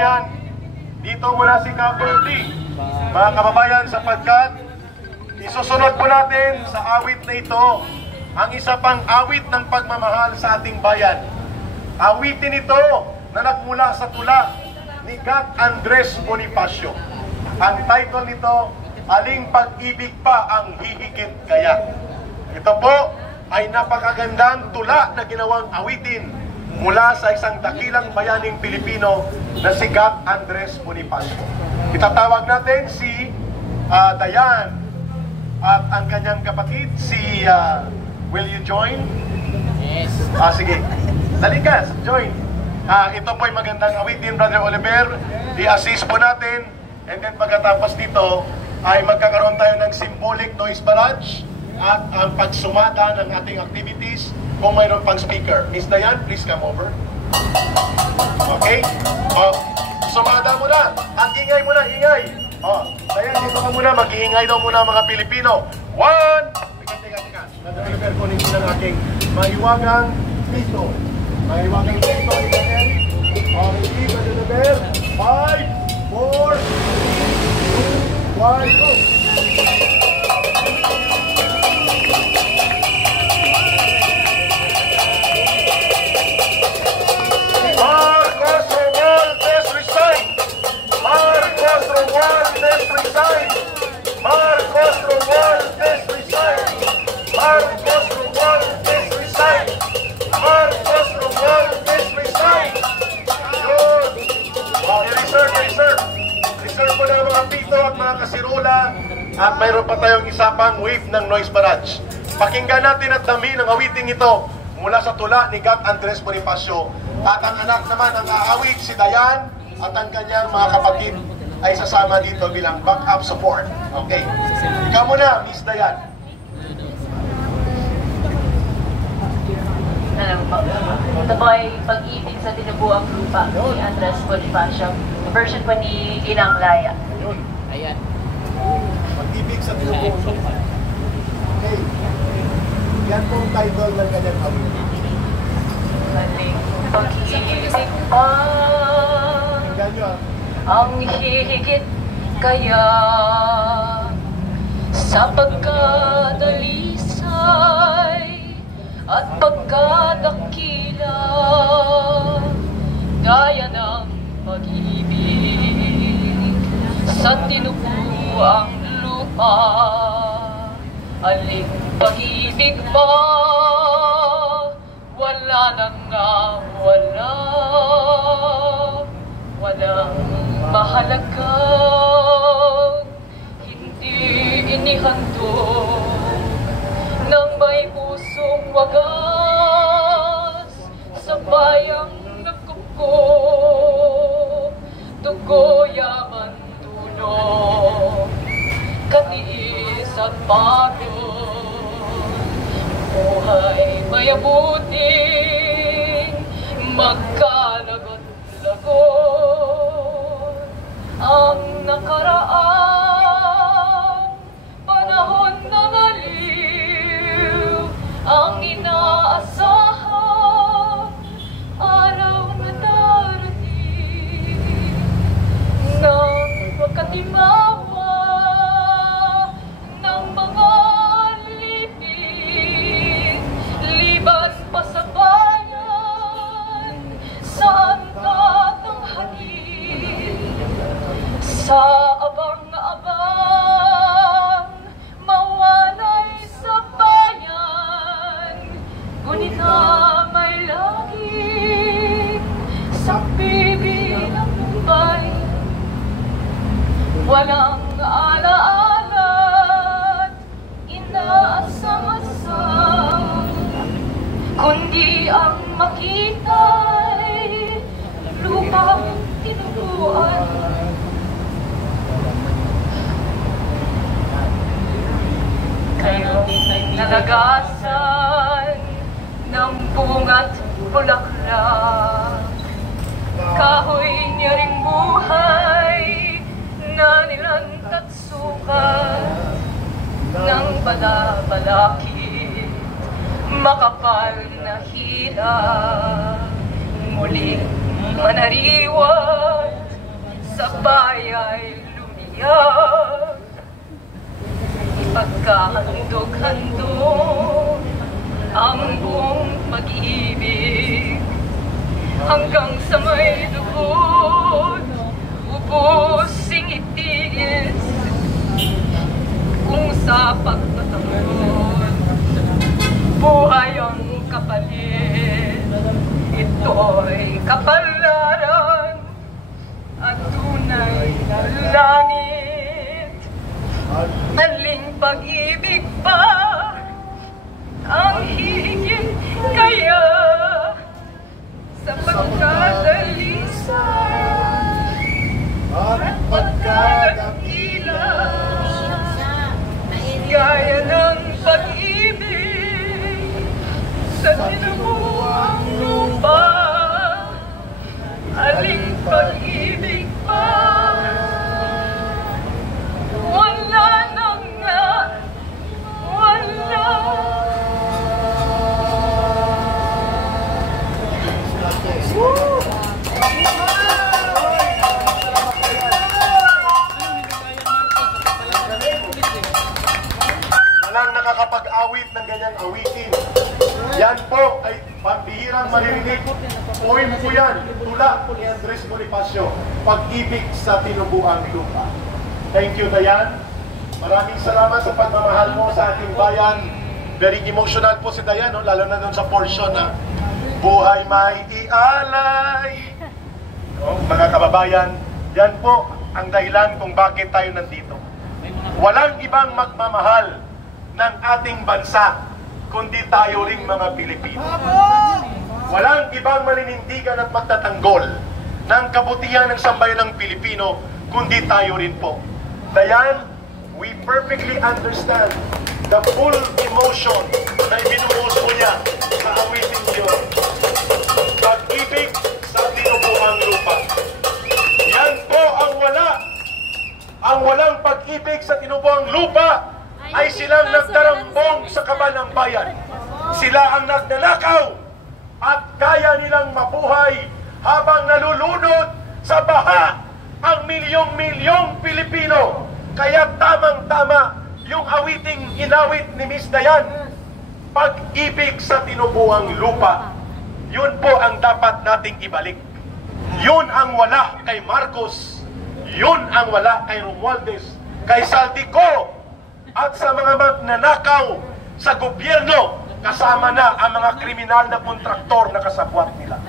kababayan, dito muna si Couple D, mga kababayan, sapagkat isusunod po natin sa awit na ito ang isa pang awit ng pagmamahal sa ating bayan. Awitin ito na nagmula sa tula ni Gat Andres Bonifacio. Ang title nito, Aling Pag-ibig pa ang hihigit kaya. Ito po ay napakagandang tula na ginawang awitin mula sa isang dakilang bayaning Pilipino na si Gat Andres Bonifacio. Itatawag natin si Dayan at ang kanyang kapatid si will you join? Yes. Sige. Dali ka, join. Ito po ay magandang awitin, Brother Oliver. I-assist po natin. And then pagkatapos dito ay magkakaroon tayo ng symbolic noise barrage at ang pagsumada ng ating activities kung mayroon pang speaker. Miss Dayan, please come over. Okay? Sumada mo na. Ang ingay mo na, ingay. Dayan, dito ka muna. Mag-iingay daw muna mga Pilipino. 1! Teka. Brother Oliver, kunin ko ng aking mahiwagang piso. Mahiwagang piso. Okay, Brother Oliver. 5, 4, 3, 2, 1, go! Marcos Romualdez resign! Marcos Romualdez resign! Marcos Romualdez resign! Marcos Romualdez resign! Marcos Romualdez resign! Yun! Reserve po na mga pito at mga kasirola at mayroon pa tayong isa pang wave ng noise barrage. Pakinggan natin at dami ng awiting ito mula sa tula ni Gat Andres Bonifacio. At ang anak naman ang aawit si Dayan at ang kanyang mga kapatid ay sasama dito bilang backup support. Okay. Ikaw muna, Miss Dayan. Alam po. Ito po ay Pag-ibig sa Tinubuang Lupa ni Andres Bonifacio. Version po ni Ilang Laya. Ayan. Pag-ibig sa Tinubuang Lupa. Okay. Yan po ang title ng kanyang awit. Aling pag-ibig pa ang hihigit kaya sa pagkadalisay at pagkadakila gaya ng pag-ibig sa tinubuang lupa. Aling pag-ibig pa wala nang nawala, walang mahalagang hindi inihandog nang may pusong wagas sa bayang nagkuko, dugo, yaman, tulong, katiis at pagod, buhay mayabuting magkalagot-lagot. Ang nakaraang panahon ng aliw, ang inaasahang araw na darating ng pagkatimawa ng mga lipid, liban pa sa bayan, saan tatanghalin, sa abang-abang mawalay sa bayan, ngunit na may langit sa pibi ng Mumbai. Walang alaala't inaasang-asang, kundi ang makita'y lupang tinubuan. Kayo'y nalagasan ng bunga't bulaklak, kahoy niya ring buhay na nilantat sukat ng balabalakid, makapal na hila, muling manariwat sabay ay lumiyak. Ipagkahandog-handog ang buong pag-ibig hanggang sa may lubod, ubosing itigis. Kung sa pagtatanggol, buhay ang kapalit, ito'y kapalaran at tunay na langit. Aling pag-ibig pa ang higit kaya sa pagkadalisa at pagkadakila, gaya ng pag-ibig sa tinubuang lupa. Aling pag-ibig pa, wala na nga, wala. Walang nakakapag-awit ng ganyang awitin. Yan po ay pambihirang maririnig. Poem po yan, tula ni Andres Bonifacio, Pag-ibig sa Tinubuang Lupa. Thank you, Dayan. Maraming salamat sa pagmamahal mo sa ating bayan. Very emotional po si Dayan, no? Lalo na doon sa portion na buhay may ialay. No? Mga kababayan, yan po ang dahilan kung bakit tayo nandito. Walang ibang magmamahal ng ating bansa kundi tayo ring mga Pilipino. Walang ibang maninindigan at magtatanggol ng kabutihan ng sambayan ng Pilipino kundi tayo rin po. Dayan, we perfectly understand the full emotion na ibinuhos mo niya sa awitin niyo. Pag-ibig sa tinubuang lupa. Yan po ang wala. Ang walang pag-ibig sa tinubuang lupa ay silang nagdarambong sa kaban ng bayan. Sila ang nagnanakaw at kaya nilang mabuhay habang nalulunod sa baha ang milyong-milyong Pilipino. Kaya tamang-tama yung awiting inawit ni Miss Dayan, pag-ibig sa tinubuang lupa. Yun po ang dapat nating ibalik. Yun ang wala kay Marcos. Yun ang wala kay Romualdez, kay Saldico, at sa mga magnanakaw sa gobyerno, kasama na ang mga kriminal na kontraktor na kasabwat nila.